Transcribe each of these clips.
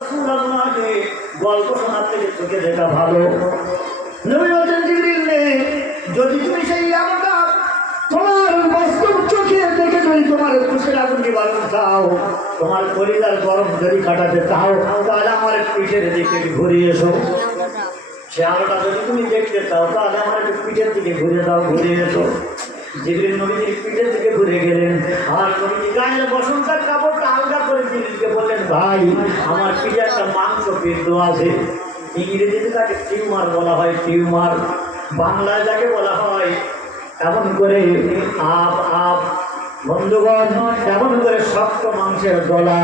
গল্প শোনার থেকে চোখে দেখা ভালো। নবী বলেন জিবরিল, যদি তুমি সেই আমলটা তোমার বাস্তব চোখে দেখে যদি তোমার খুশির আগুন নিবারণ চাও, তোমার কলিজার গরম যদি কাটাতে চাও, তাহলে আমার পিঠের দিকে ঘুরিয়ে এসো। সে আলোটা যদি তুমি দেখতে চাও, তাহলে আমার পিঠের দিকে ঘুরে যাও, ঘুরে এসো। জিবরিল নবীজির পিঠের দিকে ঘুরে গেলেন, আর নবীজি গায়ের বসন্তের কাপড়টা আলগা করে জিবরিলকে বললেন, ভাই আমার পিঠে একটা মাংস পিণ্ড আছে। ইংরেজিতে তাকে টিউমার বলা হয়, টিউমার। বাংলায় যাকে বলা হয় এমন করে আপ আপ। বন্ধুগণ, এমন করে শক্ত মাংসের গলা,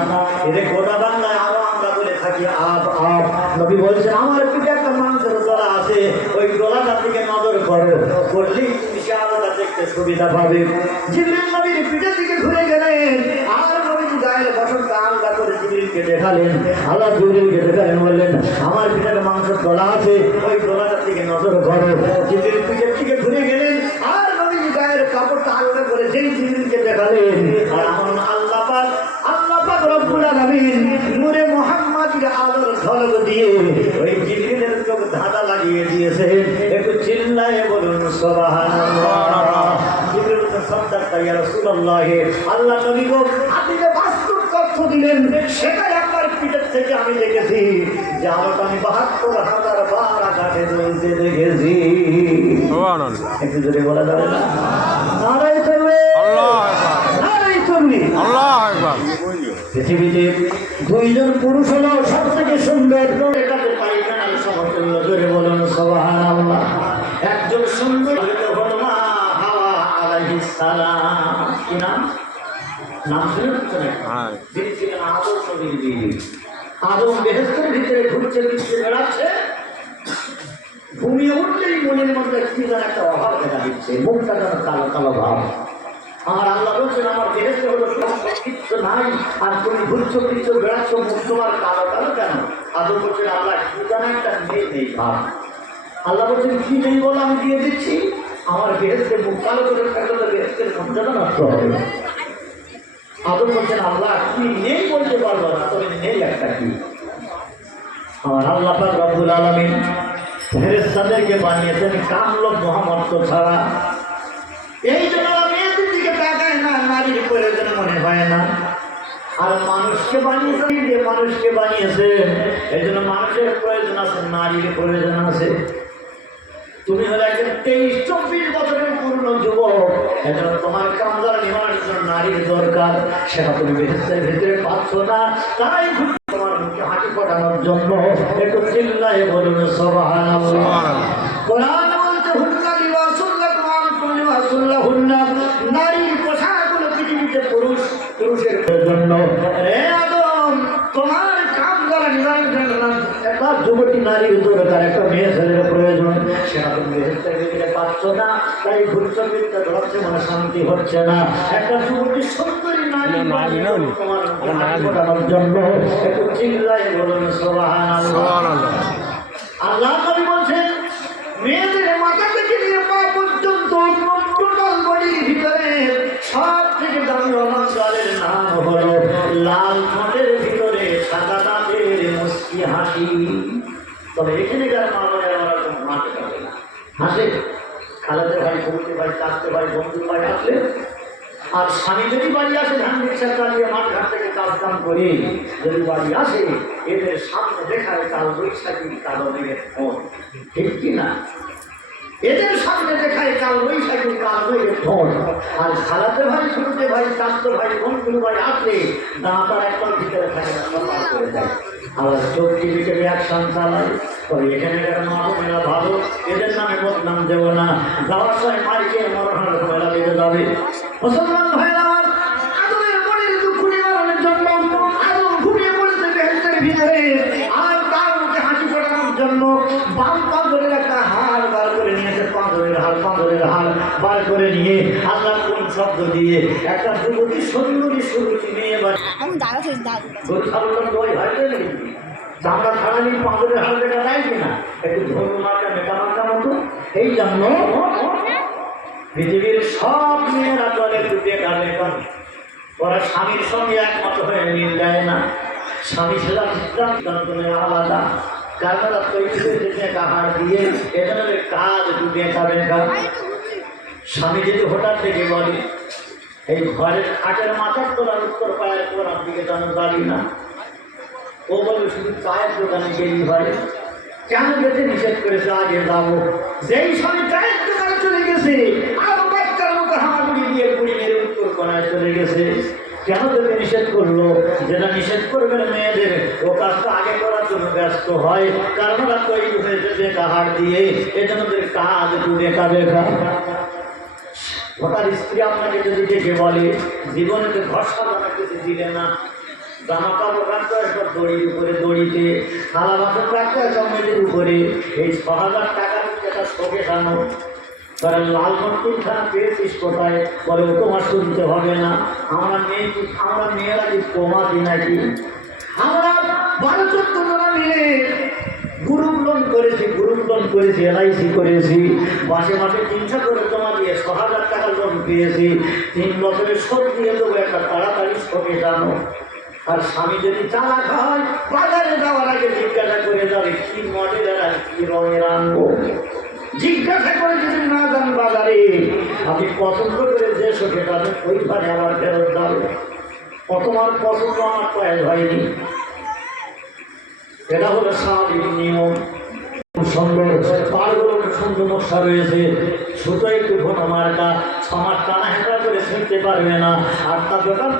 এর গোটা বাংলায় আরো আমরা বলে থাকি আপ আপ। নবী বলছেন আমার পিঠে একটা মাংসের গলা আছে, ওই গলাটার দিকে নজর করো, করলেই তুমি সে আলোটা দেখতে সুবিধা পাবে। জিবরিল নবীর পিঠের দিকে ঘুরে গেলেন, আর নবীজি গায়ের বসন্ত আলগা করে জিবরিলকে দেখালেন। আল্লাহ জিবরিলকে দেখালেন, বললেন আমার পিঠের মাংসের গলা আছে, ওই গলাটার দিকে নজর করো। জিবরিল পিঠের দিকে ঘুরে গেলেন, আর নবীজি গায়ের কাপড়টা আলগা করে যেই জিবরিলকে দেখালেন, আর আমার আল্লাহ পাক রব্বুল আলামিন নূরে মুহাম্মাদের আলোর ঝলক দিয়ে ওই জিবরিলের চোখ ধাঁধা লাগিয়ে দিয়েছেন। একটু চিল্লায়ে বলুন সুবহানাল্লাহ। জিবরিল সাদ্দাকা ইয়া রাসূলুল্লাহ, আল্লাহ নবী গো আপনি যে বাস্তব তথ্য দিলেন, সেটাই আপনার পিঠের থেকে আমি দেখেছি যে আলোটা আমি ৭২,০০০ বার আকাশে জ্বলতে দেখেছি। সুবহানাল্লাহ। একটু জোরে বলা যাবে না? নারায়ে তাকবীর, আল্লাহু আকবার, নারায়ে তাকবীর, আল্লাহু আকবার। পৃথিবীতে দুইজন পুরুষ হলো সব থেকে সুন্দর, এটাতে পাইখানার সমতুল্য। জোরে বলুন সুবহানাল্লাহ। একজন সুন্দর হলো মা হাওয়া আলাইহিস সালাম। কি নাম? নাম শুনেছেন? হ্যাঁ। যিনি ছিলেন আদম নবীর বিবি। আদম বেহেশতের ভিতরে ঘুরছে ফিরছে বেড়াচ্ছে, ঘুমিয়ে উঠলেই মনের মধ্যে কি যেন একটা অভাব দেখা দিচ্ছে, মুখটা যেন কালো কালো ভাব। আমার আল্লাহ বলছেন আমার বেহেশতে হলো কিচ্ছু নাই, আর তুমি ঘুরছো ফিরছো বেড়াচ্ছ, মুখ তোমার কালো কালো কেন? আদম বলছেন আল্লাহ কি যেন একটা নেই ভাব। আল্লাহ বলছেন কি নেই বলো আমি দিয়ে দিচ্ছি। আমার বেহেশতে মুখ কালো করে থাকলে তো বেহেশতের মর্যাদা নষ্ট হবে। আদম বলছেন আল্লাহ কি নেই বলতে পারবো না, তবে নেই একটা কি। আমার আল্লাহ পাক রব্বুল আলামিন ফেরেশতাদেরকে বানিয়েছেন কামলোক মহামত্ত ছাড়া। এই জন্য মেয়েদের দিকে তাকায় না, নারীর প্রয়োজন মনে হয় না। আর মানুষকে বানিয়েছেন, যে মানুষকে বানিয়েছে এই জন্য মানুষের প্রয়োজন আছে, নারীর প্রয়োজন আছে। তুমি হলে একজন 23-24 বছরের পূর্ণ যুবক, এজন্য তোমার কামদার নিবারণের জন্য নারীর দরকার। সেটা তুমি বেহেশতের ভিতরে পাচ্ছ না, তাই তোমার মুখে হাঁটি ফোটানোর জন্য। একটু চিল্লায়ে বলুন সুবহানাল্লাহ। কোরআন বলছে হুন্না লিবাসুল লাকুম ওয়া আনতুম লিবাসুল লাহুন্না। নারীর পোশাক হলো পৃথিবীতে পুরুষের জন্য। রে আদম, তোমার কামদার নিবারণের জন্য একটা যুবতী নারীর দরকার, একটা মেয়ে ছেলের প্রয়োজন। সেটা তুমি বেহেশতের ভিতরে পাচ্ছ না, তাই ঘুরতে ফিরতে ধরছে, মানে শান্তি হচ্ছে না। একটা যুবতী সুন্দরী নারী তোমার ফোটানোর জন্য। একটু চিল্লায়ে বলুন সুবহানাল্লাহ। আল্লাহ নবী বলছেন মেয়েদের মাথা থেকে নিয়ে পা পর্যন্ত টোটাল বডির ভিতরে সব থেকে দামি অলঙ্কারের নাম হলো লাল ঠোঁটের ভিতরে সাদা দাঁতের মুস্কি হাসি। তবে এখানে যারা মা বোনেরা আমরা কোনো মাঠে যাবে না, হাসে খালাদের ভাই, বউতে ভাই, চাচতে ভাই, বন্ধু ভাই আসলে। আর স্বামী যদি বাড়ি আসে ধান রিক্সা চালিয়ে মাঠ ঘাট থেকে কাজ কাম করে যদি বাড়ি আসে, এদের সামনে দেখায় কাল বৈশাখী কাদমের ফোন, ঠিক কিনা? এদের সামনে দেখায় কাল বৈশাখী কাদমের ফোন। আর খালাতে ভাই, ছোটতে ভাই, চাচতে ভাই, বন্ধু ভাই আসলে দাঁতার একবার ভিতরে থাকে না, সব পার করে দেয়। আবার চোখটি ভিতরে অ্যাকশন চালায়। তবে এখানে মা বোনেরা ভালো, এদের নামে বদনাম দেবো না। যাওয়ার সময় মাইকে মরহার মেলা বেঁধে যাবে। মুসলমান ভাইয়ের আমার, আদমের মনের দুঃখ নিবারণের জন্য আদম ঘুমিয়ে পড়েছে বেহেশতের ভিতরে, আর তার মুখে হাসি ফোটানোর জন্য বাম পাঁজরের একটা হাড় বার করে নিয়েছে, পাঁজরের হাড় বার করে নিয়ে আল্লাহ কোন শব্দ দিয়ে একটা যুবতী সুন্দরী সুরুচি মেয়ে বাড়ি চামড়া ছাড়ালি পাঁজরের হাড় দেখা যায় কিনা, একটু ধরু মার্কা মেটা মার্কা মতো। এই জন্য পৃথিবীর সব মেয়েরা চলে দুটিয়ে গানে, ওরা স্বামীর সঙ্গে একমত হয়ে মিল দেয় না। স্বামী ছেলা বিক্রান্ত আলাদা কারণ তৈরি হয়েছে কাহার দিয়ে এটা কাজ ডুবে খাবেন। স্বামী যদি হঠাৎ দেখে বলে এই ঘরের খাটের মাথার তোলার উত্তর পায়ের কোরআন দিকে জানো পারি না, ও বলবে শুধু চায়ের দোকানে গেলি হয়, কেন যেতে নিষেধ করেছে আগে যাবো। যেই স্বামী চায়ের দোকানে চলে গেছে আর বাচ্চার মতো হামাগুড়ি দিয়ে বুড়ি মেরে উত্তর কোনায় চলে গেছে, কেন তোকে নিষেধ করলো? যেটা নিষেধ করবে মেয়েদের ও কাজটা আগে করার জন্য ব্যস্ত হয়, কারণ ওরা তৈরি হয়েছে যে কাহার দিয়ে এজন্য ওদের কাজ একটু দেখা দেখা। ওটার স্ত্রী আপনাকে যদি দেখে বলে জীবনে তো ঘর সাজানো কিছু দিলে না, জামা কাপড় রাখতে হয় সব দড়ির উপরে, দড়িতে থালা বাসন রাখতে হয় সব মেয়েদের উপরে, এই ৬,০০০ টাকার একটা শোকে টানো, তারা লাল মন্ত্রীখানা পেয়েছিস কোথায়? বলে ও তোমার শুনতে হবে না, আমরা মেয়েরা কি কমাতি নাকি? আমরা ১২-১৪ জনা মিলে গ্রুপ লোন করেছি, LIC করেছি, মাসে ৩০০ করে জমা দিয়ে ৬,০০০ টাকা লোন পেয়েছি, ৩ বছরের শোধ দিয়ে দেবো, একটা তাড়াতাড়ি শোকে জানো। আর স্বামী যদি চালাক হয় বাজারে যাওয়ার আগে জিজ্ঞাসা করে যাবে কি মডেলের আর কি রঙের আনবো, জিজ্ঞাসা করে যদি না যান বাজারে আপনি পছন্দ করে যে শোকে যাবেন ওইখানে আবার ফেরত যাবে, তোমার পছন্দ আমার চয়েস হয়নি। এটা হলো স্বাভাবিক নিয়ম। সুন্দর পাড়গুলো সুন্দর নকশা রয়েছে, সুতো একটু ঘন মার্কা, ৬ মাস টানা হেঁটা করে শুনতে পারবে না। আর তার দোকান